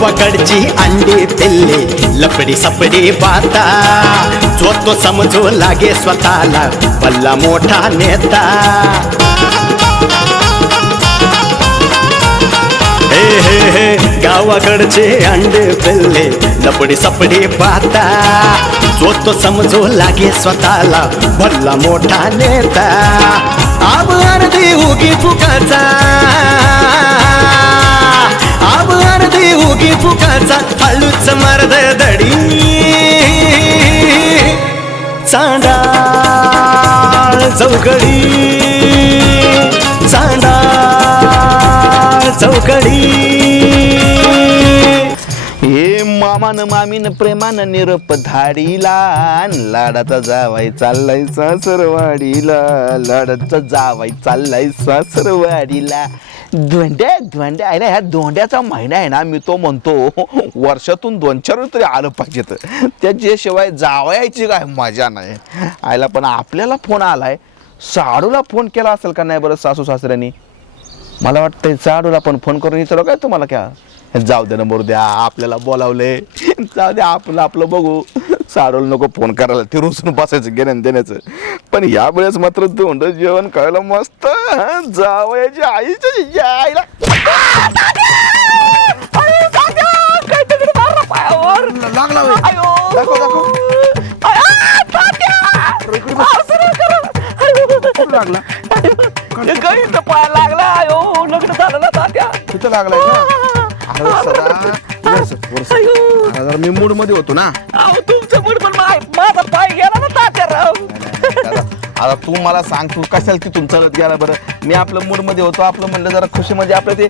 गावाकडची अंडी पिल्ले लपडी सपडी बाता जो तो समजू लागे स्वतःला भल्ला मोठा नेता हे हे हे गावाकडचे अंडे पिल्ले लपडी सपडी पाहता जो तो समजू लागे स्वतःला भल्ला मोठा नेता आब अर्धी उगी फुकाचा आब अर्धी उगी फुकाचा हळूच मर्द दडी चांडाळ चौकडी चांडाळ चौकडी हे मामान मामीन प्रेमान निरोप धाडीला लाडाचा जावाई चाललाय सासरवाडीला लाडाचा जावाई चाललाय सासरवाडीला धोंड्या धोंड्या आहे ना ह्या धोंड्याचा महिना आहे ना मी तो म्हणतो वर्षातून 2-4 तरी आलं पाहिजेत त्याच्याशिवाय जावयाची काय मजा नाही आयला पण आपल्याला फोन आलाय साडूला फोन केला असेल का नाही बरं सासू सासऱ्यांनी मला वाटतंय साडूला पण फोन करून विचारू काय तुम्हाला क्या जाऊ दे ना बरू द्या आपल्याला बोलावले जाऊ द्या आपलं आपलं बघू साडूला नको फोन करायला ते रुसून बसायचं घेण्यान देण्याचं पण या वेळेस मात्र धोंड जेवण खायला मस्त जावयाच्या आईच्या आईला लागला लागला पाय लागला लग्न झालं ना तात्या तिथं लागलाय का मी मूड मध्ये होतो ना तुमचं मूड पण माझा पाय गेला ना तात्या राव आता तू मला सांग तू कशाला तिथून चालत गेला बरं मी आपलं मूड मध्ये होतो आपलं म्हणलं जरा खुशी मध्ये आपलं ते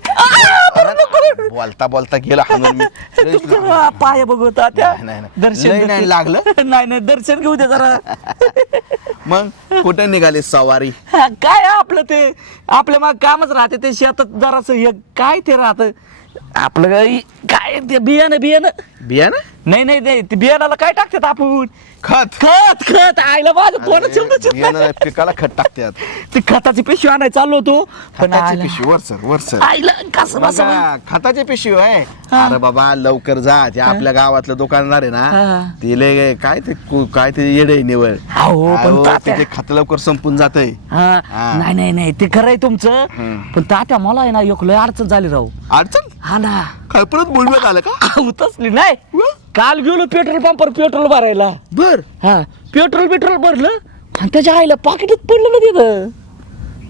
बोलता बोलता गेला हाणून मी पाय बघू तात्या दर्शन नाही लागलं नाही दर्शन घेऊ दे जरा मग कुठे निघाली सवारी काय आपलं ते आपल्या मग कामच राहते ते शेतात जरास काय ते राहत आपलं काय ते बियाणं बियाणं नाही ते बियाणाला काय टाकतात आपण खत खत खत आईला माझं कोण पिकाला खत टाकतात ती खताची पिशवी आणाय चाललो होतो पण खताची पिशवी वर आईला कसं बसा खताची पिशवी आहे अरे बाबा लवकर जा ते आपल्या गावातलं दुकानदार आहे ना ते काय ते येडे निवड ते खत लवकर संपून जातंय नाही ते खरंय तुमचं पण तात्या मला आहे ना एक लय अडचण झाली राहू अडचण हा ना काय परत बोलण्यात आलं का तसली नाही काल गेलो पेट्रोल पंपावर पेट्रोल भरायला बर हा पेट्रोल भरलं आणि त्याच्या आईला पाकिटच पडलं ना तिथं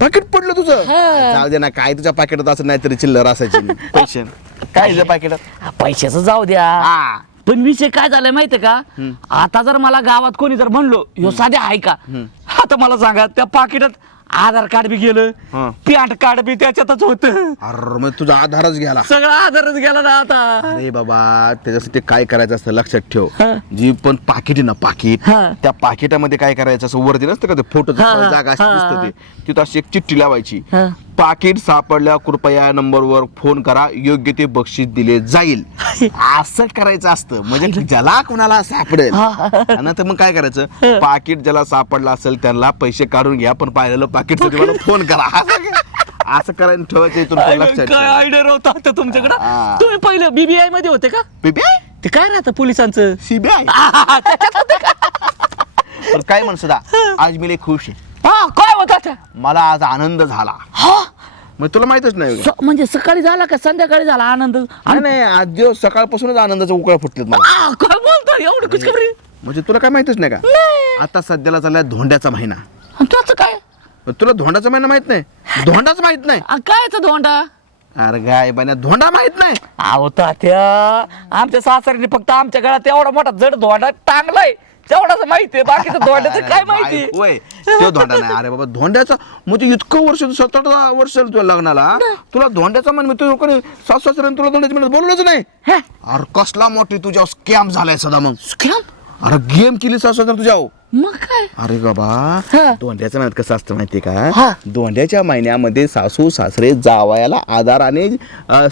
पाकिट पडलं तुझं जाऊ दे ना काय तुझ्या पाकिटात असं नाहीतरी चिल्लर असायची पैसे काय पाकिटात पैशाचं जाऊ द्या पण विषय काय झालाय माहितीये का आता जर मला गावात कोणी जर म्हणलो ह्यो साध्या आहे का आता मला सांगा त्या पाकिटात आधार कार्ड बी गेलं पॅन कार्ड बी त्याच्यातच होत अरे मग तुझा आधारच गेला सगळा आधारच गेला ना आता अरे बाबा त्याच्यासाठी काय करायचं असतं लक्षात ठेव जी पण पाकिट आहे ना पाकिट त्या पाकिटामध्ये काय करायचं असं वरती नसतं का ते फोटो जागा अशी दिसतं ते तिथं अशी एक चिठ्ठी लावायची पाकिट सापडल्या कृपया नंबरवर फोन करा योग्य ते बक्षीस दिले जाईल असं करायचं असतं म्हणजे ज्याला कुणाला सापडेल नंतर मग काय करायचं पाकिट ज्याला सापडलं असेल त्यांना पैसे काढून घ्या पण पाहिलेलं पाकिट मला फोन करा असं करायला ठेवायचं इथून लक्षात काय आयडिया होता आता तुमच्याकडे तुम्ही पहिलं बीबीआय मध्ये होते का बीबीआय ते काय राहतं पोलिसांचं सीबीआय पण काय म्हण सुद्धा आज मी लय खुश आहे काय होता मला आज आनंद झाला मग तुला माहितच नाही म्हणजे सकाळी झाला का संध्याकाळी झाला आनंद नाही आज दिवस सकाळपासूनच आनंदाचा उकळा फुटलेत मला काय बोलतो एवढं कुछ खबरी म्हणजे तुला काय माहितच नाही का आता सध्याला चाललाय धोंड्याचा महिना त्याचं काय तुला धोंडाचा महिना माहित नाही धोंडाच माहित नाही कायचा धोंडा अरे गाय बन्या धोंडा माहित नाही अहो तात्या आमच्या सासऱ्याने फक्त आमच्या गळ्यात एवढा मोठा जड धोंडा टांगलाय तेवढाच माहितीये बाकीचं धोंड्याचं काय माहिती होय तो धोंडा नाही अरे बाबा धोंड्याचा म्हणजे इतकं वर्ष 17 वर्ष तुला लग्नाला तुला धोंड्याचा म्हण तू कोणी सासऱ्याने तुला धोंड्याची म्हणत बोललोच नाही अरे कसला मोठी तुझ्या स्कॅम झालाय सदा मग स्कॅम अरे गेम केली सासऱ्याने तुझ्या मग काय अरे बाबा धोंड्याचं महिन्यात कसं असतं माहितीये का धोंड्याच्या महिन्यामध्ये सासू सासरे जावयाला आधाराने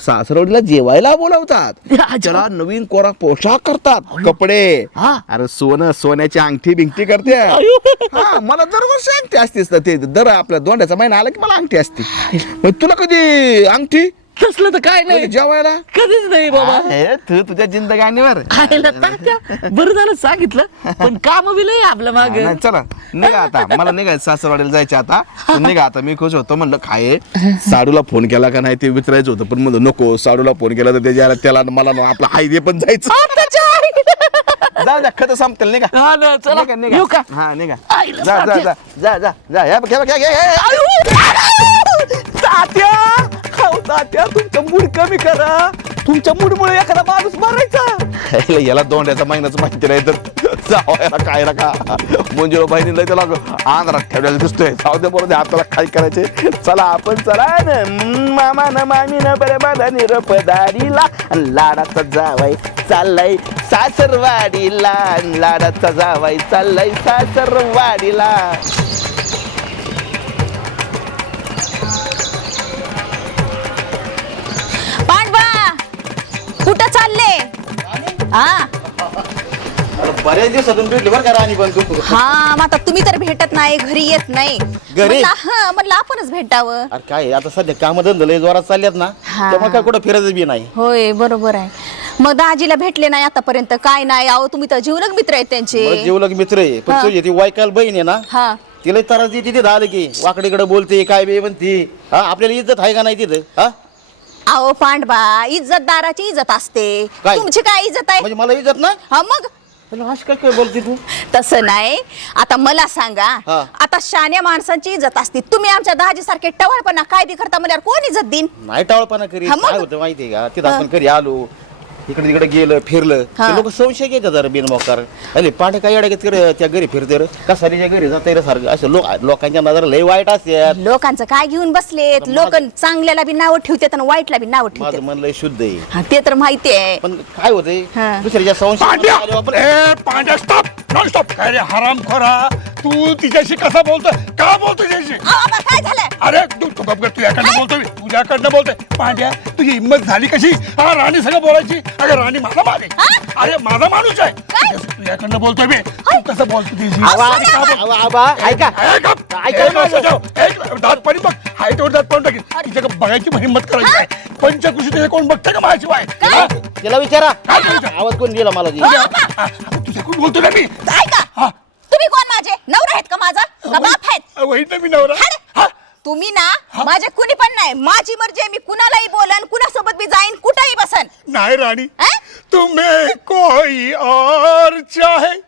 सासरवडीला जेवायला बोलवतात त्याला नवीन कोरा पोशाख करतात कपडे अरे सोन्याची अंगठी बिंगठी करते मला दरवर्षी अंगठी असतेच ते दर आपल्या धोंड्याचा महिना आला की मला अंगठी असते तुला कधी अंगठी तसलं तर काय नाही जेवायला कधीच नाही बाबा हे, तू तुझ्या जिंदगानीवर आईला तात्या बरं झालं सांगितलं पण काम बी लय आपलं माग नाही, चला निघा आता मला निघायचं सासरवाडीला जायचं आता तू निघा आता मी खुश होतो म्हणलं काय साडूला फोन केला का नाही ते विचारायचं होतं पण म्हणलं नको साडूला फोन केला तर त्याला मला ना आपला हायवे पण जायचं जा जा खत संपतील निघा चला निघा, निघा. येऊ का हा निघा आईला जा जा तात्या. जा जा जा या बघ, या बघ, या. तात्या खाऊ तात्या तुमचं मूड कमी करा तुमच्या मूडमुळे एखादा माणूस मारायचा याला दोंड्याचा महिन्याचं माहिती नाही तर जावायला काय नका मंजुळा बहिणीला त्याला आंध्रात ठेवलेला दिसतोय जाऊ दे बरोबर आपल्याला काय करायचे चला आपण चला मामा न मामी न बरे माझा निरोप दारीला लाडाचा जावाई चाललाय सासरवाडीला लाडाचा जावाई चाललाय सासरवाडीला पांडवा कुठं चालले हा बऱ्याच दिवसातून भेटली बरं का राणी पण तू हा मग आता तुम्ही तर भेटत नाही घरी येत नाही म्हणलं आपणच भेटावं अरे काय आता सध्या काम धंदे लय जोरात चालल्यात ना हा. त्यामुळे काय कुठं फिरायचं बी नाही होय बरोबर आहे मग दाजीला भेटले नाही आतापर्यंत काय नाही अहो तुम्ही तर जीवलग मित्र आहेत त्यांचे जीवलग मित्र आहे पण हा. तुझी ती वायकाल बहीण आहे ना हा तिला त्रास देते तिथे आलं की वाकडीकडे बोलते काय बी म्हणते हा आपल्याला इज्जत आहे का नाही तिथं हा अहो पांडवा इज्जतदाराची इज्जत असते काय? तुमची काय इज्जत आहे म्हणजे मला इज्जत ना हा मग असं काय काय बोलते तू तसं नाही आता मला सांगा हा. आता शाण्या माणसांची इज्जत असते तुम्ही आमच्या दाजी सारखे टवळपणा काय बी करता म्हणल्यावर कोण इज्जत देईन नाही टाळपणा करी हा, मग? काय होतं माहितीये का तिथं आपण घरी आलो इकडे तिकडे गेलं फिरलं हा. लोक संशय घेतात जरा बिनमोकार अरे पांडे काय येड्या घेत त्या घरी फिरते रे कसारीच्या घरी जाते रे सारखं असं लोकांच्या नजर लय वाईट असतात लोकांचं काय घेऊन बसलेत लोक चांगल्याला बी नाव ठेवतात आणि वाईटला बी नाव माझं ठेवतात मन लय शुद्ध आहे हा, ते तर माहिती आहे पण काय होतंय हा. दुसऱ्याच्या संशय पांड्या स्टॉप नॉन स्टॉप अरे हराम खोरा तू तिच्याशी कसा बोलतोय का बोलतोय तिच्याशी अहो, आबा, काय झालं अरे तू गप गप तुझ्याकडनं बोलतोय तुझ्याकडनं बोलतोय पांड्या तुझी हिंमत झाली कशी हा राणी सगळं बोलायची अरे राणी माझा मान आहे अरे माझा माणूस आहे तुझ्याकडनं बोलतोय मी तू कसं बोलतो तिची ऐका दात पडी बघ हायटवर दात पाडून टाकील तिच्याकडे बघायची पण हिंमत करायची आहे पंचकृषी तुझे कोण बघतं का माझ्याशिवाय हा? तिला विचारा काय विचार? आवाज कोण दिला मला ती? तुझ्याकडून बोलतो ना मी ऐका हा. तुम्ही कोण माझे नवरा आहेत का माझा का बाप आहेत वहीत ना मी नवरा हाड. हा. तुम्ही ना माझे कुणी पण नाही माझी मर्जी आहे मी कुणालाही बोलन कुणासोबत मी जाईन कुठेही बसन नहीं रानी हैं? तुम्हें कोई और चाहे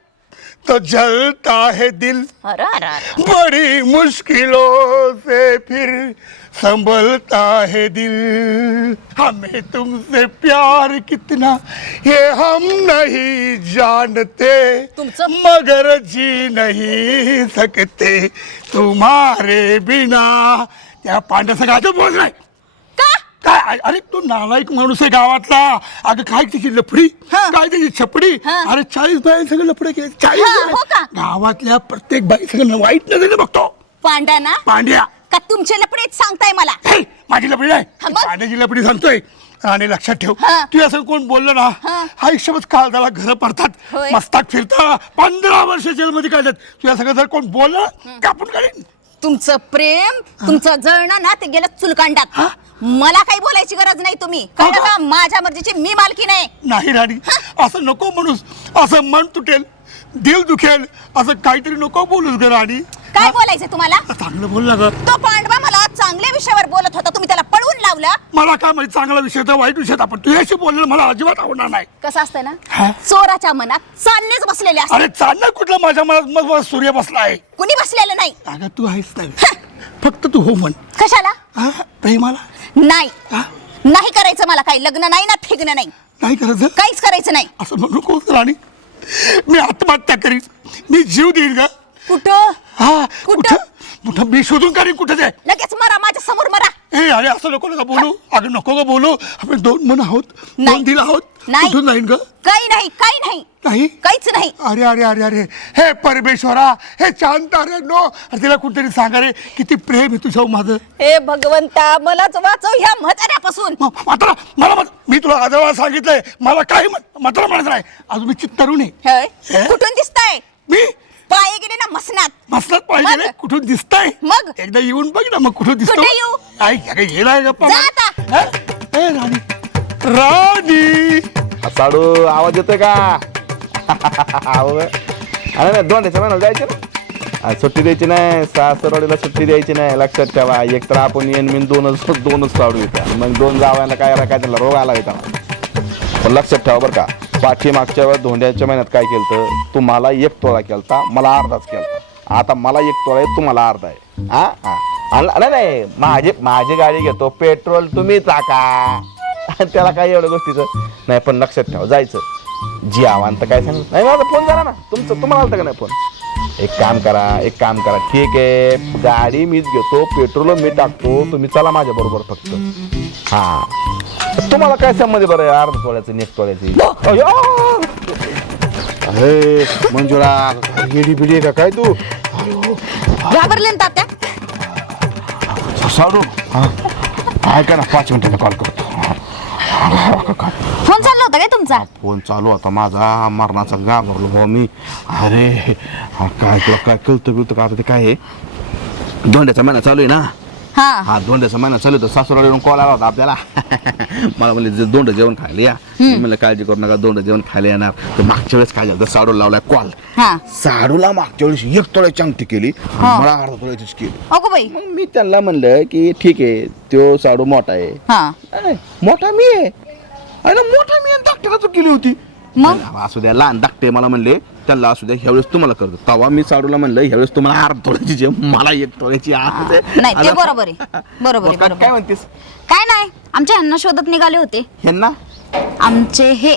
तो जलता है दिल अरे अरे अरे बड़ी मुश्किलों से फिर संभलता है दिल हमें तुमसे प्यार कितना ये हम नहीं जानते तुमचं- मगर जी नहीं सकते तुम्हारे बिना त्या पांड्या सगळ्याचं बोल नाही का काय अरे तो नालायक माणूस आहे गावातला अगं काय त्याची लफडी हा. काय त्याची छपडी हा. अरे 40 बाई सगळं लफडे केले 40 हा, बाई. हो का? गावातल्या प्रत्येक बाई सगळं वाईट नजरेने बघतो पांडा ना पांड्या का तुमचे लपडेच सांगताय मला हे, माझी लपडी नाही हा, मग? पांड्याची लपडी सांगतोय आणि लक्षात ठेव हा. तू असं कोण बोललं ना हा. आयुष्यभर काल त्याला घर पडतात होय. मस्ताक फिरता 15 वर्ष जेलमध्ये काढतात तुला सगळं जर कोण बोललं कापून काढीन तुमचं प्रेम तुमचं जळणं ना ते गेलं चुलकांडात मला काही बोलायची गरज नाही तुम्ही कळलं का माझ्या मर्जीची मी मालकी नाही नाही राणी असं नको म्हणूस असं मन तुटेल दिल दुखेल असं काहीतरी नको बोलूस ग राणी काय बोलायचं तुम्हाला चांगलं बोल ना ग तो पांडवा मला चांगल्या विषयावर बोलत होता तुम्ही त्याला पळवून लावलं मला काय माहिती चांगला विषय तर वाईट विषय आपण तुझ्याशी बोललेलं मला अजिबात आवडणार नाही कसं असतं ना हा? चोराच्या मनात चाललेच बसलेले असतात अरे चालणार कुठलं माझ्या मनात मग मला सूर्य बसला आहे कुणी बसलेलं नाही अगं तू आहेस नाही फक्त तू हो म्हण कशाला हा? प्रेमाला नाही हा? नाही करायचं मला काही लग्न नाही ना फिग्न नाही नाही करायचं काहीच करायचं नाही असं म्हणू नको राणी मी आत्महत्या करीन मी जीव देईन ग कुठं हा कुठं? कुठं मी शोधून काढीन कुठं ते लगेच मरा माझ्या समोर मरा ए अरे असं नको का बोलू अगं नको का बोलू आपण 2 मन आहोत नाही. 2 दिल आहोत नाही. कुठून जाईन ग काही नाही काही नाही नाही काहीच नाही अरे अरे अरे अरे हे परमेश्वरा हे शांत अरे नो अरे तिला कुठतरी सांगा रे किती प्रेम आहे तुझ्यावर माझं हे भगवंता मलाच वाचव ह्या म्हाताऱ्यापासून मात्र मला मी तुला आजोबा सांगितलंय मला काही मात्र म्हणायचं नाही अजून मी तरुण आहे होय? हे? कुठून दिसताय मी पाय गेले ना मसनात मसलत पाहिजे मग? रे कुठून दिसताय मग? एकदा येऊन बघ ना मग कुठून दिसतो कुठे येऊ? गेलाय गप्पा जा आता. हा? ए राणी राणी साडू आवाज येतोय का? अरे नाही दोंड्याच्या महिन्याला जायचे ना, सुट्टी द्यायची नाही, सासरवाडीला सुट्टी द्यायची नाही. लक्षात ठेवा, एक तर आपण येणं दोनच साडू येतात, मग 2 जावयाला काय त्यांना रोग आला येतात. पण लक्षात ठेवा बरं का, पाठीमागच्या वेळेस धोंड्याच्या महिन्यात काय केलं, तुम्हाला 1 तोळा केलता, मला अर्धाच केलता. आता मला 1 तोळा आहे, तुम्हाला अर्धा आहे. नाही माझी गाडी घेतो, पेट्रोल तुम्ही टाका, त्याला काय एवढ्या गोष्टीचं नाही. पण लक्षात ठेवा, जायचं जी आव्हान तर काय सांग नाही. माझा फोन झाला ना तुम्हाला आलता का नाही फोन? एक काम करा, ठीक आहे, गाडी मीच घेतो, पेट्रोल मी टाकतो, तुम्ही चला माझ्या बरोबर फक्त. हा, तुम्हाला काय संबंध बरं अर्धा तोळ्याचं 1 तोळ्याची? अरे मंजुळा, गेडी बिडी का काय तू? घाबरले ना तात्या? साडू ऐका ना, 5 मिनिटाला कॉल करतो. फोन चालला होता काय तुमचा? फोन चालू होता माझा, मरणाचा घाबरलो भाऊ मी. अरे काय तुला काय कळतं का? आता ते काय आहे, धोंड्याचा महिना चालू आहे ना. हा, धोंड्याचा महिना चालू होता, सासूरवाडीवरून कॉल आला होता आपल्याला. मला म्हणले दोंड जेवण खायला या. मी म्हणलं काळजी करू नका, दोंड जेवण खायला येणार. तर मागच्या वेळेस काय झालं, साडूला लावलाय कॉल. साडूला मागच्या वेळेस 1 तोळ्याची अंगठी केली, मला अर्धा तोळ्याचीच केली. अगो बाई, मग मी त्यांना म्हणलं की ठीक आहे, तो साडू मोठा आहे. अरे, मोठा मी आहे, अरे मोठा मी धाकट्याला केली होती. मग असू द्या, लहान धाकटे मला म्हणले त्याला असू द्या, ह्यावेळेस तुम्हाला करतो. तेव्हा मी साडूला म्हणलं ह्यावेळेस तुम्हाला अर्धा तोळ्याची जे मला 1 तोळ्याची नाही, ते बरोबर आहे, बरोबर आहे. काय म्हणतेस? काय नाही, आमच्या ह्यांना शोधत निघाले होते. ह्यांना? आमचे हे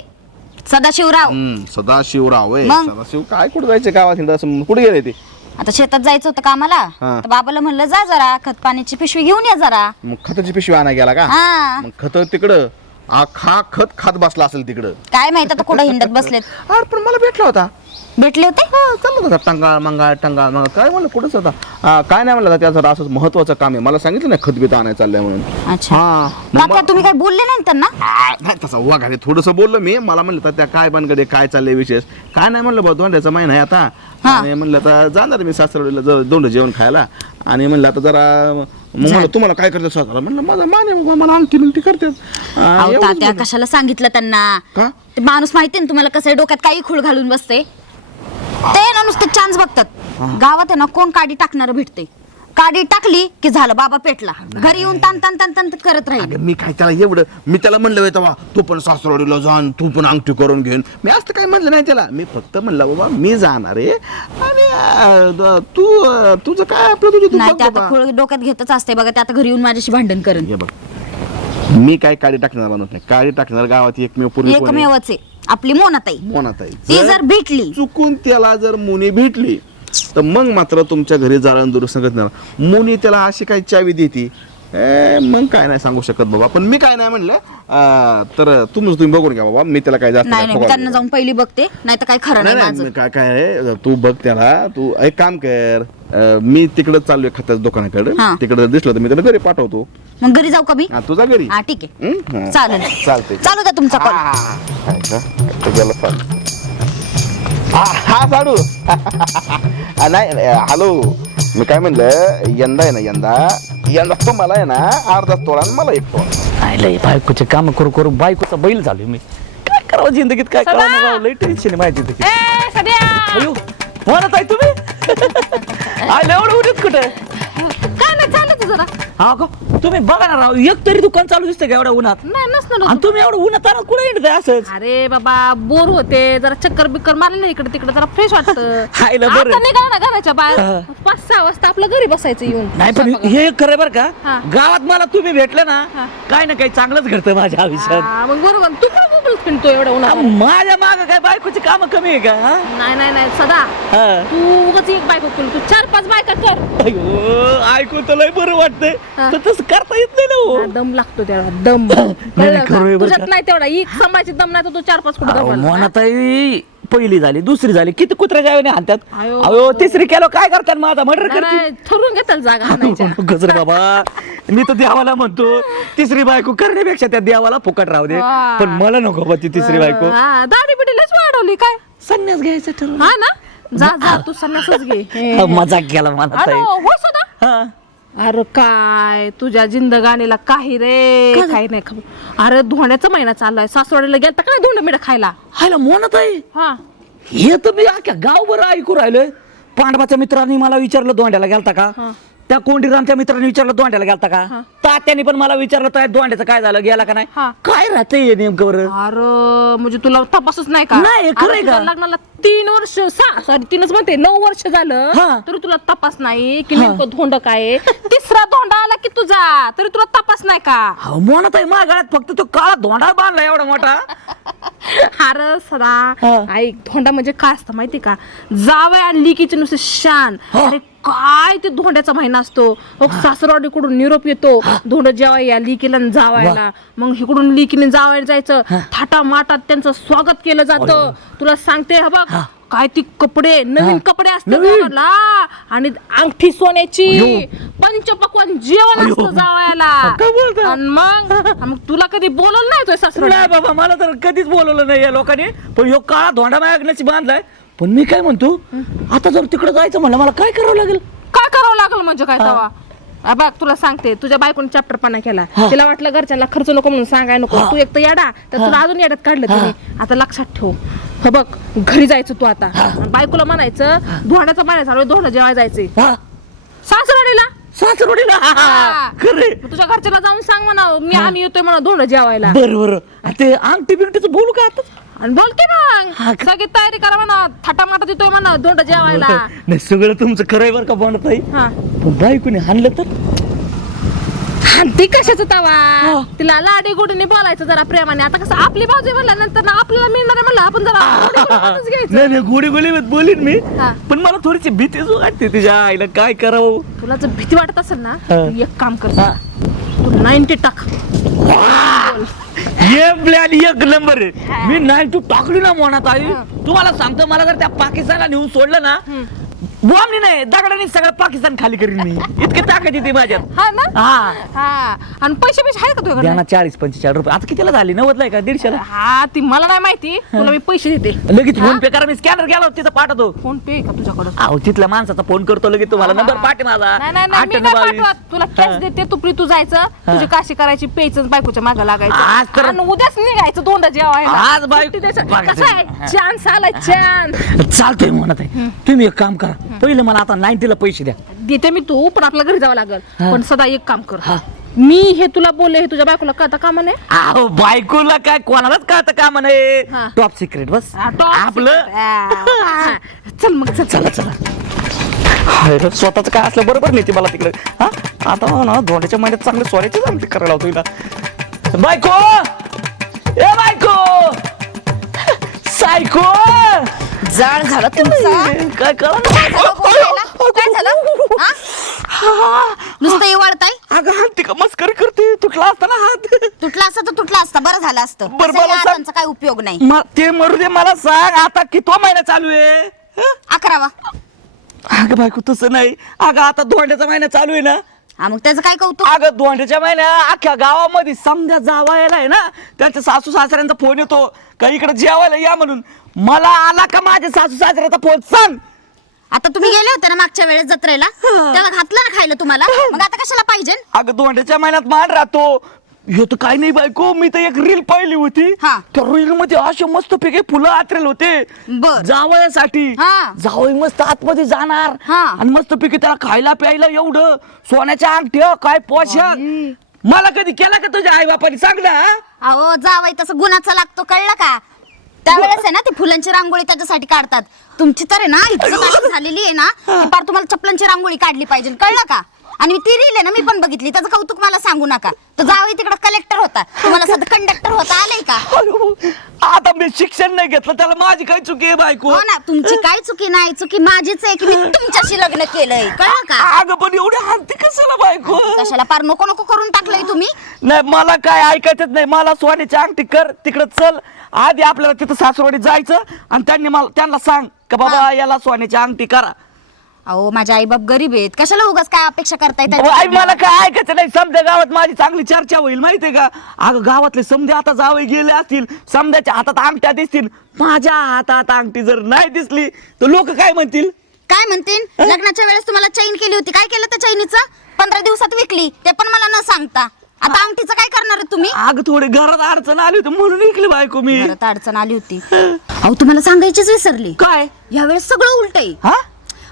सदाशिवराव. सदाशिवराव आहे. मग? सदाशिव काय कुठे जायचं गावात? कुठे गेले ते? आता शेतात जायचं होतं कामाला, तर बाबाला म्हणलं जा जरा खत पाण्याची पिशवी घेऊन या जरा. मग खताची पिशवी आणा गेला का? हा, मग खत तिकडं खत खात बसला असेल तिकडं. काय माहित आता कुठं हिंडत बसलेत. अरे पण मला भेटला होता, भेटले होते. चाललं होता टंगाळ मंगाळ काय म्हणलं कुठंच होता. काय नाही म्हणलं, त्याचं असं महत्वाचं काम आहे, मला सांगितलं नाही खत बीत आणायला चाललंय म्हणून. अच्छा, मग तात्या तुम्ही काय बोलले नाही त्यांना? नाही तसा वाघाने थोडस बोललो मी. मला म्हणलं तर त्या काय बनगडे काय चाललंय विशेष काय नाही म्हणलं, भाऊ धोंड्याचा महिना आहे आता, आणि म्हणलं आता जाणार मी सासरवाडीला जर दोंड जेवण खायला. आणि म्हणलं आता जरा म्हणलं तुम्हाला काय करतात स्वतःला. म्हणलं माझा माने बाबा, मला आणखी बिनती करतात. तात्या कशाला सांगितलं त्यांना? का? ते माणूस माहिती ना तुम्हाला, कसं डोक्यात काही खूळ घालून बसते. ते ना नुसते चान्स बघतात. गावात आहे ना कोण काडी टाकणार भेटते, काडी टाकली की झालं, बाबा पेटला. घरी येऊन तान तान तान तान करत राहील. मी काय त्याला एवढं, मी त्याला म्हणलं तेव्हा तू पण सासरवाडीला जाण, तू पण अंगठी करून घेऊन. मी असं काय म्हणलं नाही त्याला, मी फक्त म्हणलं बाबा मी जाणार आहे, आणि तुझं काय आपलं तुझं नाही, ते आता खूळ डोक्यात घेतच असते बघा. ते आता घरी येऊन माझ्याशी भांडण करेन. हे बघ, मी काय काडी टाकणार म्हणत नाही. काडी टाकणार गावात एकमेव पूर्वी कोण आहे? एकमेवच आहे आपली मोनाताई. मोनाताई. ती जर भेटली, चुकून त्याला जर मुनी भेटली तर मग मात्र तुमच्या घरी जाळण दुरुस्त करणार. मुनी त्याला अशी काही चावी देते, मग काय नाही सांगू शकत बाबा. पण मी काय नाही म्हणलं, तर तुम्ही बघून घ्या बाबा, मी त्याला काय जास्त नाही नाही, त्यांना जाऊन पहिली बघते, नाही तर काय खरं नाही माझं. काय काय आहे, तू बघ त्याला. तू एक काम कर, मी तिकडे चाललोय खताच्या दुकानाकडे, तिकडे दिसलं तर मी त्याला घरी पाठवतो. मग घरी जाऊ का मी? तुझा घरी? हा ठीक आहे, चालेल. चालते, चालू द्या तुमचा कॉल. हा साडू. नाही हॅलो, मी काय म्हणलं, यंदा आहे ना, यंदा तुम्हाला आहे ना अर्धा तोळा आणि मला 1 तोळा. लय बायकोचे काम करू करू बायकोचा बैल झालोय मी. काय करावं जिंदगीत, काय करावं, लय टेन्शन आहे माझी जिंदगी. अयो, म्हणत आहे तुम्ही? आले एवढं उठत कुठे? काय नाही, चाललं तू जरा. हा का, तुम्ही बघा ना राव, एक तरी दुकान चालू दिसतं का एवढ्या उन्हात? नाही नसलं. आणि तुम्ही एवढं उन्हात आणत कुठे हिंडताय असंच? अरे बाबा, बोर होते, जरा चक्कर बिक्कर मारले ना इकडे तिकडे, जरा फ्रेश वाटतं. हायला बरं. आता निघा ना घराच्या बाहेर, 5-6 वाजता आपलं घरी बसायचं येऊन. नाही पण हे खरं बरं का, हा. गावात मला तुम्ही भेटले ना, काय ना काही चांगलंच घडतं माझ्या आयुष्यात. हा, मग बरोबर. तू काय मोकळत फिरतो एवढं उन्हात? माझ्या माग काय बायकोची काम कमी आहे का? हा? नाही नाही नाही सदा, हा. तू उगाच एक बायको केली, तू 4-5 बायका कर. अयो, ऐकून तर लय बरं वाटतंय, हा. तर तसं करता येत नाही ना हो. हा, दम लागतो त्याला, दम. कळलं का? खरं आहे बरं तुझ्यात का? नाही तेवढा एक समायची दम नाही तर तू 4-5 कुठे दम आला. मोनाताई पहिली झाली, दुसरी झाली, किती कुत्र्या जावे नाही हातात. अयो. अयो, तिसरी केलं काय करतात माझा मर्डर नाही, करते. नाही, ठरवून घेताल जागा हाणायच्या. गजर बाबा, मी तर देवाला म्हणतो तिसरी बायको करण्यापेक्षा त्या देवाला फुकट राहू दे, वा. पण मला नको बा ती तिसरी बायको. हा, दाढी बिडी लयच वाढवली काय? संन्यास घ्यायचं ठरवलं. हा ना, जा जा तू संन्यासच घे. मजाक केला मला अरे, ताई. हो सदा, हा. अरे काय तुझ्या जिंदगानीला काही रे काही नाही खबर. अरे धोंड्याचा महिना चाललाय, सासवडीला गेलता का नाही धोंड मिठा खायला? हायला म्हणत आहे हा हे तर मी अख्ख्या गावभर ऐकू राहिलोय. पांडवाच्या मित्रांनी मला विचारलं दोंड्याला गेलता का, त्या कोंडीरामच्या मित्रांनी विचारलं दोंड्याला गेलता का, तात्याने पण मला विचारलं तर दोंड्याचं काय झालं, गेला का नाही, काय राहतंय नेमकं बरं? अरे म्हणजे तुला तपासच नाही का? नाही, खरंय अरे का? तुझ्या लग्नाला 3 वर्ष सॉरी 3च म्हणते 9 वर्ष झालं हा. तरी तुला तपास नाही की नेमकं धोंड काय आहे? तिसरा धोंडा आला की तुझा तरी तुला तपास नाही का? अहो, म्हणत आहे माझ्या गळ्यात फक्त तो काळा धोंडा बांधला एवढा मोठा. अरे सदा ऐक, धोंडा म्हणजे काय असतं माहिती का? जावई आणि लिकीचे नुसते शान. अरे काय ते धोंड्याचा महिना असतो. सासरवाडीकडून निरोप येतो, धोंड जेवाय या लिकीला आणि जावायला. मग इकडून लिकीने जावायला जायचं, थाटा माटात त्यांचं स्वागत केलं जातं. तुला सांगते हा बघ, काय ती कपडे नवीन कपडे असतात दोघांना, आणि अंगठी सोन्याची, पंचपक्वान जेवण असतं जावायला. काय बोलता? आणि मग तुला कधी बोलवलं नाही तुझ्या सासरवाडी? नाही बाबा, मला तर कधीच बोलवलं नाही या लोकांनी. पण ह्यो काळा धोंडा माझ्या बांधलाय. पण मी काय म्हणतो, आता जर तिकडे जायचं म्हणलं मला काय करावं लागेल? काय करावं लागलं म्हणजे काय तवा? बघ तुला सांगते, तुझ्या बायकोने चॅप्टरपणा केला. तिला वाटलं घरच्यांना खर्च नको म्हणून सांगाय नको. तू एक तर येडा, तर तुला अजून येड्यात काढलं तिने. आता लक्षात ठेव, हे बघ घरी जायचं तू आता. आणि बायकोला म्हणायचं धोंड्याचं म्हणायचं धोंड जेवाय जायचंय सासरवाडीला. सासरवाडीला खरे. मग तुझ्या घरच्याला जाऊन सांग म्हणा आम्ही येतोय म्हणा धोंड जेवायला. बरं ते अंगठी बिंगटीचं बोलू का आता? आणि बोलते मग सगळी तयारी करा म्हणा, थाटा माटा देतोय म्हणा धोंड जेवायला. नाही सगळं तुमचं खरंय बरं का म्हणत आहे. हा पण बायकोने हाणलं तर? ती कशाच तवा? तिला लाडी गोडीने बोलायचं जरा प्रेमाने. आता कसं आपली बाजू म्हणल्यानंतर ना आपल्याला मिळणार आहे म्हणलं आपण जरा गोडीगोडीनेच घ्यायचं. नाही गोडी गोडी बोलीन मी, हा. पण मला थोडीशी भीतीच वाटते तिच्या आईला. काय करावं? तुला जर भीती वाटत असेल ना, हा. एक काम कर, तू 90 टाक. हे प्लॅन एक नंबर आहे. मी 92 टाकली ना मनात आई. तुम्हाला सांगतो, मला जर त्या पाकिस्तानला नेऊन सोडलं ना, बॉम्बनी नाही दगडाने सगळं पाकिस्तान खाली करीन मी. इतकी ताकद येते माझ्यात. हा ना? हा हा. आणि पैसे आहेत का तुझ्याकडे? द्या ना 40-45 रुपये. आता कितीला झाली? 90ला का 150ला? हा ती मला नाही माहिती, तुला मी पैसे देते. लगेच फोन पे करा. मी स्कॅनर गेला तिथं पाठवतो. फोन पे आहे का तुझ्याकडे? अहो तिथल्या माणसाचा फोन करतो लगेच तुम्हाला. नंबर पाठे माझा. नाही नाही नाही, मी नाही पाठवत. तुला कॅश देते, तू जायचं, तुझी काशी करायची, प्यायचं, बायकोच्या मागं आज लागायचं तर- आणि उद्याच निघायचं धोंड जेवायला. आज बायको- कसं आहे, चान्स आला चान्स. चालतंय म्हणत आहे. तुम्ही एक काम करा, पहिले मला आता 90ला पैसे द्या. देते मी, तू पण आपल्या घरी जावं लागल. हा. पण सदा एक काम कर, हा. मी हे तुला बोलले हे तुझ्या बायकोला कळतं का म्हणे? अहो बायकोला काय कोणालाच कळतं का म्हणे. हा. टॉप सिक्रेट बस आपलं. हा. चल मग चल. चला चला. स्वतःच काय असलं बरोबर नाही ते मला तिकडे. हा आता ना धोंड्याच्या महिन्यात चांगले सोऱ्याचे चांगले करायला होतो हिला. बायको, ए बायको, सायको, जाळ झालं तुमचं. काय करा काय झालं? हा? नुसतं इवाळताय. अगं हात ती का मस्करी करते. तुटला असता ना हात. तुटला असतं तर तुटला असतं, बरं झालं असतं. बरं, तसं मला या सांग. हातांचा काही उपयोग नाही. ते मरू दे. मला सांग आता कितवा महिना चालू आहे? हं? 11वा. अगं बायको तसं नाही. अगं आता धोंड्याचा महिना चालू आहे ना. हा मग त्याचं काय कौतुक? अगं धोंड्याच्या महिन्या अख्ख्या गावामध्ये समजा जावायला आहे ना, त्यांच्या सासू सासऱ्यांचा फोन येतो का इकडे जेवायला या म्हणून. मला आला का माझ्या सासू सासऱ्याचा फोन सांग. आता तुम्ही गेले होते ना मागच्या वेळेस जत्रेला, तेव्हा घातलं ना खायला तुम्हाला, मग आता कशाला पाहिजे? अगं धोंड्याच्या महिन्यात मान राहतो. हे तर काही नाही बायको, मी तर एक रील पाहिली होती. हा. त्या रील मध्ये असे मस्त पैकी फुलं आतरेल होते बर. जावयासाठी. हा. जावई मस्त आतमध्ये जाणार हा. आणि मस्त पैकी त्याला खायला प्यायला एवढं सोन्याच्या अंगठ्या काय पोशाख. मला कधी केला का तुझ्या आई बापाने सांगला? अहो जावई तसं गुणाचा लागतो, कळलं का? त्यावेळेस आहे ना ती फुलांची रांगोळी त्याच्यासाठी काढतात. तुमची तर आहे ना इज्जत अशी झालेली आहे ना की पार तुम्हाला चपलांची रांगोळी काढली पाहिजे, कळलं का? आणि ती रील आहे ना मी पण बघितली, त्याचं कौतुक मला सांगू नका. तो जावई तिकडे कलेक्टर होता, तुम्हाला सध्या कंडक्टर होता. आलंय का? आता मी शिक्षण नाही घेतलं, त्याला माझी काय चुकी आहे बायको? हो ना, तुमची काय चुकी नाही, चुकी माझीच आहे की मी तुमच्याशी लग्न केलंय, कळलं का? अगं पण एवढी हानती कशाला बायको? कशाला पार नको नको करून टाकलंय तुम्ही. नाही मला काय ऐकायचंच नाही. मला सोन्याची अंगठी कर, तिकडे चल. आधी आपल्याला तिथं सासरवाडीत जायचं आणि त्यांना सांग का बाबा याला सोन्याची अंगठी करा. अहो माझे आई बाप गरीब आहेत, कशाला उगाच काय अपेक्षा करताय अहो, आई मला काय ऐकायचं नाही. समजा गावात माझी चांगली चर्चा होईल माहितीये का? अगं गावातले समजे आता जावई गेले असतील, समजाच्या हातात अंगठ्या दिसतील, माझ्या हातात अंगठी जर नाही दिसली तर लोक काय म्हणतील? काय म्हणतील लग्नाच्या वेळेस तुम्हाला चैन केली होती, काय केलं त्या चैनीचं? 15 दिवसात विकली, ते पण मला न सांगता. आता अंगठीचं काय करणार आहे तुम्ही? अगं थोडी घरात अडचण आली होती म्हणून ऐकली बायको मी. घरात अडचण आली होती. अहो तुम्हाला सांगायचीच विसरली. काय? यावेळेस सगळं उलट आहे. हा?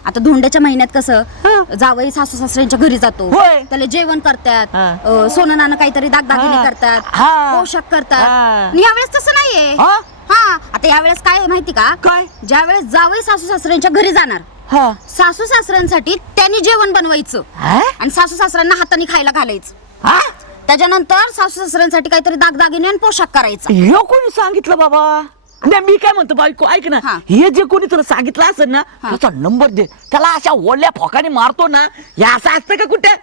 आता धोंड्याच्या महिन्यात कसं जावई सासू सासऱ्यांच्या घरी जातो, होय. त्याला जेवण करतात, हा. सोनं नाणं काहीतरी दागदागिने हा. करतात, हा. पोशाख करतात. हा. आणि यावेळेस तसं नाहीये. हा? हा, आता यावेळेस काय आहे माहिती का? काय? ज्या वेळेस जावई सासू सासऱ्यांच्या घरी जाणार, हा. सासू सासऱ्यांसाठी त्यांनी जेवण बनवायचं हा? आणि सासू सासऱ्यांना हाताने खायला घालायचं. हा? त्याच्यानंतर सासू सासऱ्यांसाठी काहीतरी दागदागिने आणि पोशाख करायचा. हे कोणी सांगितलं बाबा? नाही मी काय म्हणतो बायको ऐक ना, हा. हे जे कोणी तुला सांगितलं असेल ना त्याचा नंबर दे, त्याला अशा ओढल्या फोकाने मारतो ना, हे असं असतं का कुठे?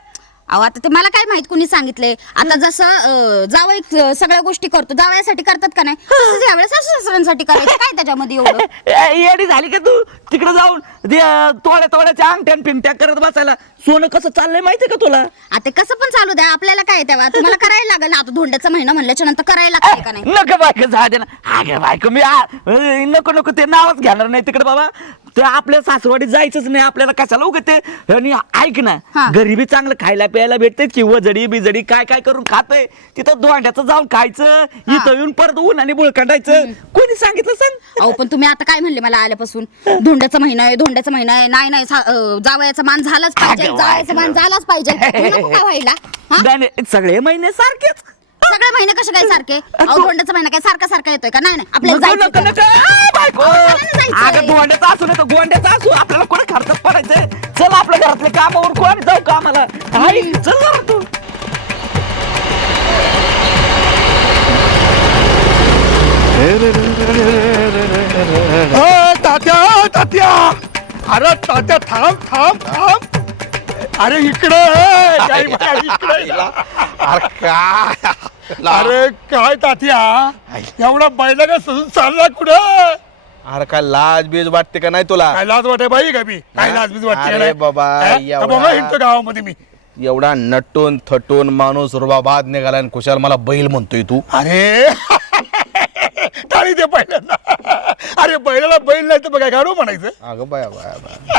अहो आता ते मला काय माहित कोणी सांगितलंय. आता जसं जावई सगळ्या गोष्टी करतो, जावयासाठी करतात का नाही, तसंच यावेळेस सासू सासऱ्यांसाठी करायचं. काय त्याच्यामध्ये एवढं? येडी झाली का तू? तिकडे जाऊन तोड्याच्या अंगठ्या पिंगट्या करत बसायला. सोनं कसं चाललंय माहितीये का तुला? आता कसं पण चालू द्या, आपल्याला काय तेव्हा तुम्हाला करायला लागेल ना. आता धोंड्याचा महिना म्हणल्याच्या नंतर करायला लागते का नाही? नको बायको जाऊ ना. अगं बायको मी नको ते नावच घेणार नाही तिकडे बाबा. ते आपल्या सासरवाडीत जायचंच नाही आपल्याला. कशाला उगत ते? आणि ऐक ना, हा. घरी बी चांगलं खायला प्यायला भेटते किंवा जडी बिजडी काय काय करून खातोय. तिथं दोंड्याचं जाऊन खायचं, इथं येऊन परत ऊन आणि बुळकांडायचं. कोणी सांगितलं सांग? अहो पण तुम्ही आता काय म्हणले मला आल्यापासून? धोंड्याचा महिना आहे, धोंड्याचा महिना आहे. नाही जावयाचा मान झालाच पाहिजे, अगं जावयाचा मान झालाच पाहिजे. हे नको काय व्हायला? हा? नाही, नाही, सगळे महिने सारखेच. सगळे महिने कसे काय सारखे? अहो धोंड्याचा महिना काय सारखा सारखा येतोय का? नाही आपल्याला नको, जायचं नको, आहे. नको. बायको. आपल्याला जायचंय. अगं गोंड्याचा असू नाही तर गोंड्याचा असू, आपल्याला कोणा खर्च पडायचंय. चल आपल्या घरातले कामावर कोण जाऊ कामाला. चल जरा तू. तात्या अरे तात्या थांब थांब थांब. अरे इकडे अरे काय अरे काय तात्या एवढा बैला का सजून चालला कुठं? अरे काय लाज बीज वाटते का नाही तुला? काय लाज वाटे बाई का मी? काय लाज बीज वाटते अरे नाही? बाबा, हा? एवढा- का बाबा हिंडतो गावामध्ये मी. एवढा नटून थटून माणूस रुबाबाद निघाला आणि खुशाल मला बैल म्हणतोय तू. अरे टाळी दे पहिल्यांदा. अरे बैलाला बैल नाही तर बघा गाडू म्हणायचं. अगं बाया बाया बाया,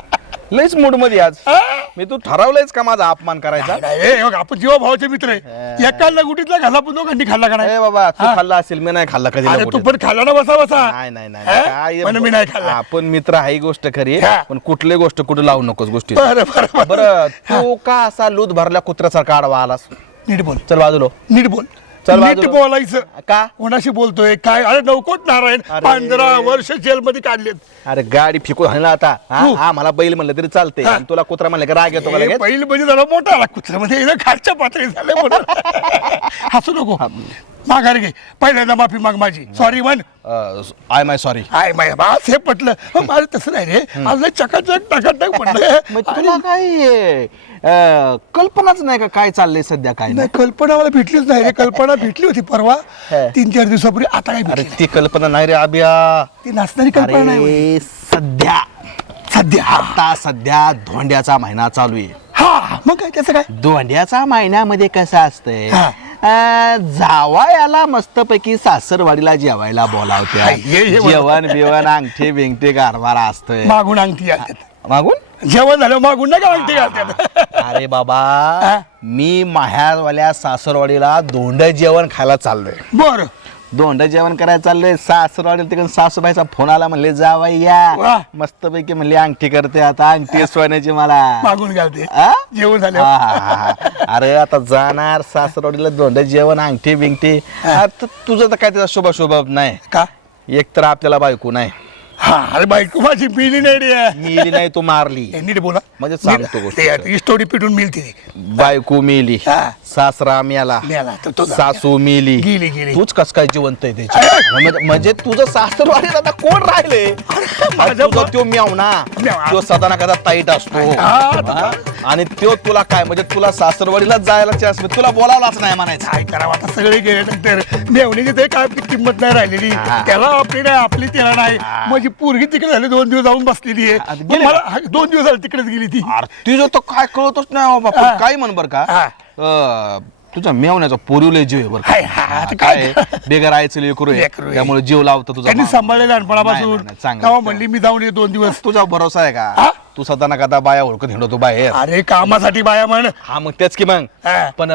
लयच मूड मध्ये आज. हा? मी तू ठरवलंयच का माझा अपमान करायचा? नाही, हे बघ, आपण जीवा भावाचे मित्र आहे. एकाला गुटीतला घाला पण दोघांनी खाल्ला का नाही? ए बाबा, तू हा? खाल्ला असेल, मी नाही खाल्ला कधी. अरे तू पण खाल्ला ना बसा बसा. नाही नाही नाही हा? काय पण मी नाही खाल्ला. आपण मित्र आहे ही गोष्ट खरी, हा. पण कुठली गोष्ट कुठे लावू नकोस गोष्टी. बरं बरं बरं, तू का असा लूत भरल्या कुत्र्यासारखा आडवा आलास? नीट बोल, चल बाजूलो. नीट बोल, चल नीट बाजूला. बोलायचं. का? कोणाशी बोलतोय काय? अरे नवकोट नारायण अरे. 15 वर्ष जेलमध्ये काढलेत. अरे गाडी फिकून हाणला आता. तू. हा मला बैल म्हणलं तरी चालते, हा. आणि तुला कुत्रा म्हणलं का राग येतो का हे लगेच? बैल म्हणजे झाला मोठा आला कुत्र्यामध्ये येणं खालच्या पातळी झाले म्हणून. हसू नको, माघार घे. पहिल्यांदा माफी माग माझी. सॉरी म्हण. आय माय सॉरी. आय माय बास हे पटलं. माझं तसं नाही रे, आज लय चकाचक टकाटक म्हणलं. मग तुला काय कल्पनाच नाही का काय चाललंय सध्या काय नाही? नाही कल्पना मला भेटलीच नाही रे. कल्पना भेटली होती परवा हा. 3-4 दिवसापूर्वी. आता काय अरे भेटली नाही. ती कल्पना नाही रे आबिया. ती नाचणारी कल्पना नाही होय. अरे सध्या सध्या आता सध्या धोंड्याचा महिना चालू आहे. हा मग काय त्याचं काय? धोंड्याचा महिन्यामध्ये कसं असतंय, हा. जावायाला मस्तपैकी सासरवाडीला जेवायला बोलावत्या. हाय, हे बरोबर. जेवण बिवण अंगठी बिंगठी कारभार असतोय. मागून अंगठी घालतात. मागून जेवण झालं मागून नाही का अंगठी घालतात. अरे बाबा, हा? मी माह्यावाल्या सासरवाडीला धोंड जेवण खायला चाललोय. बर धोंड जेवण करायला चाललंय. सासरवाडीला तिकडे सासूबाईचा फोन आला, म्हणले जावाई वा. या. मस्तपैकी म्हणले अंगठी करते आता, अंगठी सोन्याची मला. मागून घालते. आ? जेवण झालं. आहाहा. अरे आता जाणार सासरवाडीला धोंड जेवण अंगठी बिंगठी. आता तुझं तर काय त्याचा शुभ नाही. का? एक तर आपल्याला बायको नाही. हा अरे बायको माझी मिली नाही रे. मिली नाही, तू मारली. हे नीट बोला. म्हणजे सांगतो गोष्ट. ते स्टोरी पिटून मिळते ती. बायको मेली, हा. सासरा मेला, मेला, तो सासू मेली, गेली. तूच कस काय जिवंत आहे त्याची? म्हणजे तुझं सासरवाडीत आता कोण राहिले? माझ्या तुझा त्यो म्यावना, म्याव. तो सदा ना कदा ताईट असतो. हा? आणि त्यो तुला काय म्हणजे तुला सासरवाडीला जायला चान्स, तुला बोलावलाच नाही म्हणायचं. काय करावं आता? सगळे गेले नंतर मेवणीची ते काय किंमत नाही राहिलेली. हा. त्याला आपली नाही, आपली त्याला नाही. माझी पोरगी तिकडे झाली 2 दिवस जाऊन बसलेली आहे. आता मग गेली मला 2 दिवस झाले तिकडेच गेली ती. अरे तुझं तर काय कळतच नाही बाबा. हा. पण काय म्हण बर का, हा. तुझा मेवण्याचा पोरीवले जीव आहे बरं हाय, का? हा, आता काय काय? बेगर आयचं लेकरू लेकरू आहे, आहे. त्यामुळे जीव लावतो तुझा त्यांनी मामा. सांभाळले नाही, लहानपणापासून. नाही, चांगलं. तेव्हा म्हणली मी जाऊन ये 2 दिवस. तुझा भरोसा आहे हा? का? तू सदा ना कदा बाया ओळखत हिंडतो बाहेर. अरे कामासाठी बाया म्हण. हा मग तेच की मग. हा. पण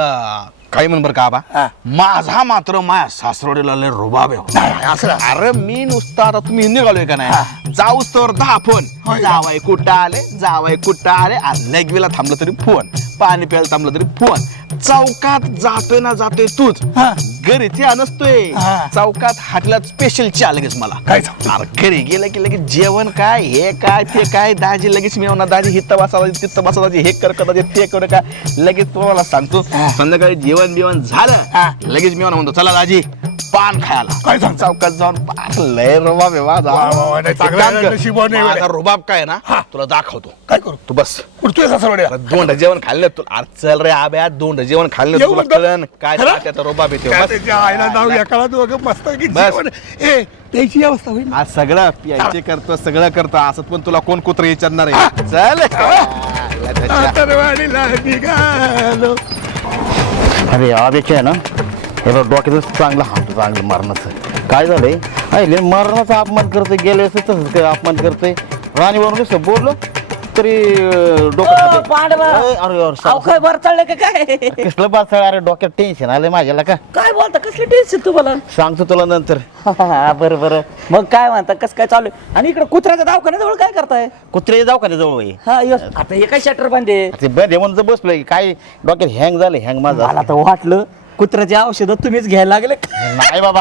काही म्हण बरं का आबा, हा. माझा मात्र माया सासरोडीला लय रुबाब आहे हो. नाही, असं अरे मी नुसता आता तुम्ही निघालोय का नाही, जाऊस तर 10 फोन, होय. जावाय कुठं आले, जावाय कुठं आले, लेगवीला थांबलं तरी फोन, पाणी प्यायला थांबलं तरी फोन, चौकात जातोय ना जातोय तूच, हा. घरी चहा नसतोय, हा. चौकात हाटला स्पेशल चहा लगेच मला. काय सांगतो? अरे घरी गेलं की लगेच जेवण काय, हे काय ते काय, दाजी लगेच मी म्हणा दाजी हित बसा तिथं बसा दाजी, हे कर का दाजी ते कर का, लगेच तुम्हाला सांगतो संध्याकाळी जेवण बिवण झालं लगेच मी म्हणतो चला दाजी पान खायला. काय सांगतो? चौकात जाऊन पान, लय रुबाब आहे माझा. वा, वा, वा, नाही, चांगलं आहे, नशिबाने नाही माझा वेळेला. रुबाब काय ना तुला दाखवतो. काय करू? तू बस उठतोय सासरवाड्या. दोंड जेवण खाल्लं तुला. अरे चल रे आब्या, दोंड जेवण खाल्लं येऊ तुला म्हणतो? कळण काय खरं? त्याचा रुबाब येतो. काय बस. त्याच्या आईला नाव या काळात दोघं मस्त की बस. जेवण. ए त्याची अवस्था होईल. आज सगळं प्यायचे करतो, सगळं करतो, असं पण तुला कोण कुत्र विचारणार आहे. चल सासरवाडीला निघालो. अरे आवेचे आहे ना, हे बघ डोक्यातच चांगलं हात चांगलं मरणाचं. काय झालंय अरे मरणाचा अपमान करतोय, गेले तसंच काय अपमान करतोय. राणीवरून नुसतं बोललो तरी डोकं खातंय. पांडवा अरे अरे अहो काय बरं चाललंय का काय कसलं बासळ, अरे डोक्यात टेन्शन आलंय माझ्याला का. काय बोलता कसली टेन्शन तुम्हाला? सांगतो तुला नंतर. बरं बरं मग काय म्हणता कसं काय चालू आहे? आणि इकडे कुत्र्याच्या दवाखान्याजवळ काय करताय? कुत्रे जाऊ का जवळ ये. हा यस आता हे काय शटर बांधे ते बंद म्हणून तर बसलोय, काय डोक्यात हँग झालं, हँग माझा. मला तर वाटलं कुत्र्याची औषधं तुम्हीच घ्यायला लागले. नाही बाबा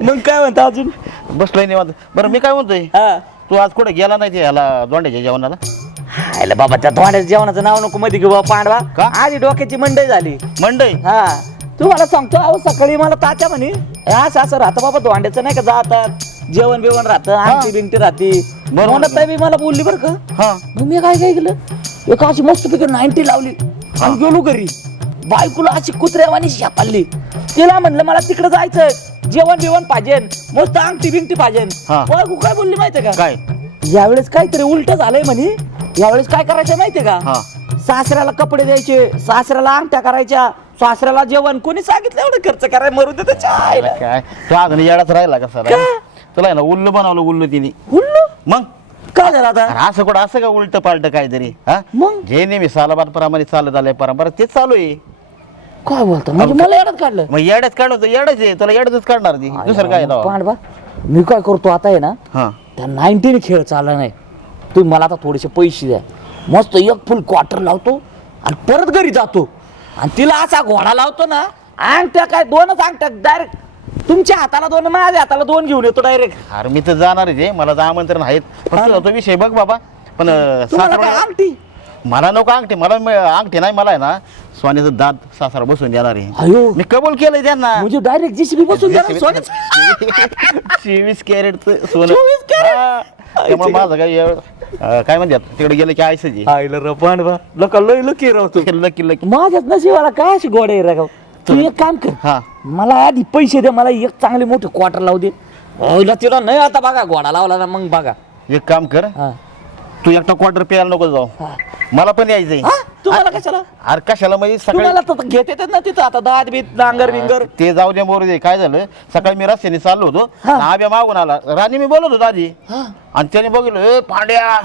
मग काय म्हणता अजून? बसलोय निवांत. बरं मी काय म्हणतोय, हा तू आज कुठे गेला नाही ते ह्याला दोंड्याच्या जेवणाला? हायला बाबा त्या धोंड्याच्या जेवणाचं नाव नको मध्ये घेऊ बा पांडवा. का? आधी डोक्याची मंडई झाली. मंडई हा तुम्हाला सांगतो अहो सकाळी मला तात्या म्हणे असं असं राहतं बाबा धोंड्याचं नाही का जातात जेवण बिवण राहतं आमटी बिंगटी राहते. म्हणत नाही मी मला बोलली बरं का. हा मग मी काय केलं एक अशी मस्त पैकी 90 लावली आणि गेलो घरी. बायकोला अशी कुत्र्यावानी शापालली. तिला म्हणलं मला तिकडे जायचंय, जेवण बिवण पाहिजे, मस्त अंगठी बिंगटी पाहिजे. हा. बायको काय बोलली माहितीये का? काय? यावेळेस काहीतरी उलट झालंय म्हणे. यावेळेस काय करायचं माहितीये का? हा. सासऱ्याला कपडे द्यायचे, सासऱ्याला अंगठ्या करायच्या, सासऱ्याला जेवण. कोणी सांगितलं एवढं खर्च करायला? मरू दे त्याच्या आईला. काय तू अजून येडाच राहिला का सर? का? तुला आहे ना उल्लू बनवलं, उल्लू तिने. उल्लू मग काय झालं आता? अरे असं कुठं असं का उलट पालट काहीतरी हा? मग? जे नेहमी सालाबाद प्रमाणे चालत आलंय परंपरा तेच चालू आहे. काय बोलतो म्हणजे मला येण्यात काढलं? मग येड्याच काढतो, येड्याच आहे, तुला येड्याच काढणार ती, दुसरं काय नाव. पांडवा मी काय करतो आता आहे ना, हा त्या 90 खेळ चालला नाही. तुम्ही मला आता थोडेसे पैसे द्या, मस्त एक फुल क्वार्टर लावतो आणि परत घरी जातो आणि तिला असा घोडा लावतो ना, अंगठ्या काय 2च अंगठ्या डायरेक्ट तुमच्या हाताला 2 माझ्या हाताला 2 घेऊन येतो डायरेक्ट. अरे मी तर जाणार आहे, मला तर आमंत्रण आहेत. फक्त तो विषय बघ बाबा. पण तुम्हाला काय सासरा अंगठी? मला नको अंगठी, मला अंगठी नाही, मला आहे ना सोन्याचं दात सासरा बसून देणार आहे. अयो मी कबूल केलंय त्यांना. म्हणजे डायरेक्ट जीसीबी बसून जाणार सोन्याचं? 24 कॅरेटचं सोनं. 24 कॅरेट? हा. त्यामुळे माझं काय काय म्हणतात तिकडे गेलं की आयसजी आईला र पांडवा लका लय लकी राहतो. Lucky lucky. माझ्याच नशिबाला काय अशी गोडे रागाव. तू एक काम कर, हा मला आधी पैसे दे, मला एक चांगले मोठे क्वार्टर लावू दे. ओला तिला नाही आता बघा घोडा लावला ना मग बघा. एक काम कर, हा. तू एकटा क्वार्टर प्यायला नको जाऊ, मला पण यायचंय. हा? तुम्हाला कशाला? अरे कशाला म्हणजे सकाळी तुम्हाला तर घेत येतात ना तिथं आता दात बीत डांगर बिंगर. ते जाऊ दे मोरू दे. काय झालं सकाळी मी रस्त्याने चाललो होतो, हा. आब्या मागून आला, राणी मी बोलत होतो आधी, आणि त्याने बघितलं ए पांड्या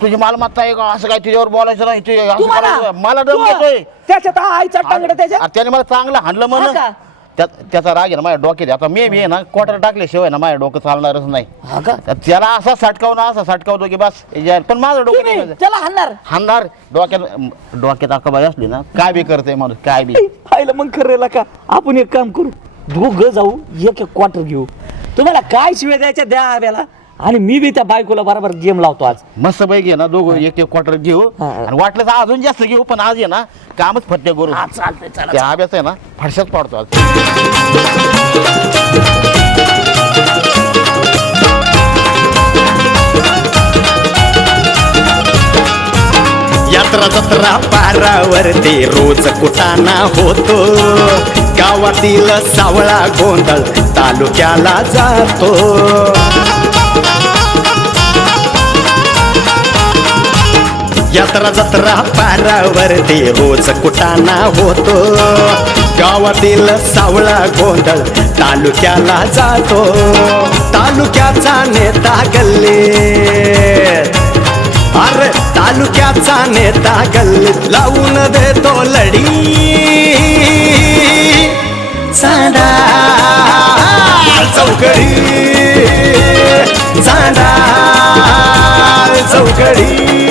तुझी मालमत्ता आहे का, असं काय तुझ्यावर बोलायचं नाही, तू असं करायचं. मला डम घेतोय. त्याच्यात आईचा टांगड त्याच्यात. अरे त्याने मला चांगलं हाणलं हा म्हण. का? त्याचा राग आहे ना माझ्या डोक्यात. आता मी आहे ना क्वार्टर टाकल्याशिवाय ना माझ्या डोकं चालणारच नाही. हा का? त्याला असा सटकावतो की बस पण माझं डोकं नाही तुम्ही त्याला हाणणार? हाणणार. डोक्यात अक्काबाई असली ना काय बी करते माणूस, काय बी. आईला मग खरेला का आपण एक काम करू, दोघं जाऊ एक एक क्वार्टर घेऊ. तुम्हाला काय शिवाय द्यायच्या द्या आव्याला, आणि मी बी त्या बायकोला बरोबर गेम लावतो आज. मस्त पैकी आहे ना दोघं एक एक क्वार्टर घेऊ, हा. आणि वाटलं तर अजून जास्त घेऊ, पण आज आहे ना कामच फत्ते करू. हा, चालतंय चला. त्या आब्याच आहे ना फडशाच पाडतो आज. यात्रा जत्रा पारावरती रोज कुटाणा होतो, गावातील सावळा गोंधळ तालुक्याला जातो. यात्रा जत्रा पारावरती रोज कुटाणा होतो, गावातील सावळा गोंधळ तालुक्याला जातो. तालुक्याचा नेता गल्ले तालुक्याचा नेता गल्लीत लावून देतो लढी चांडा चौकडी चांडा चौकडी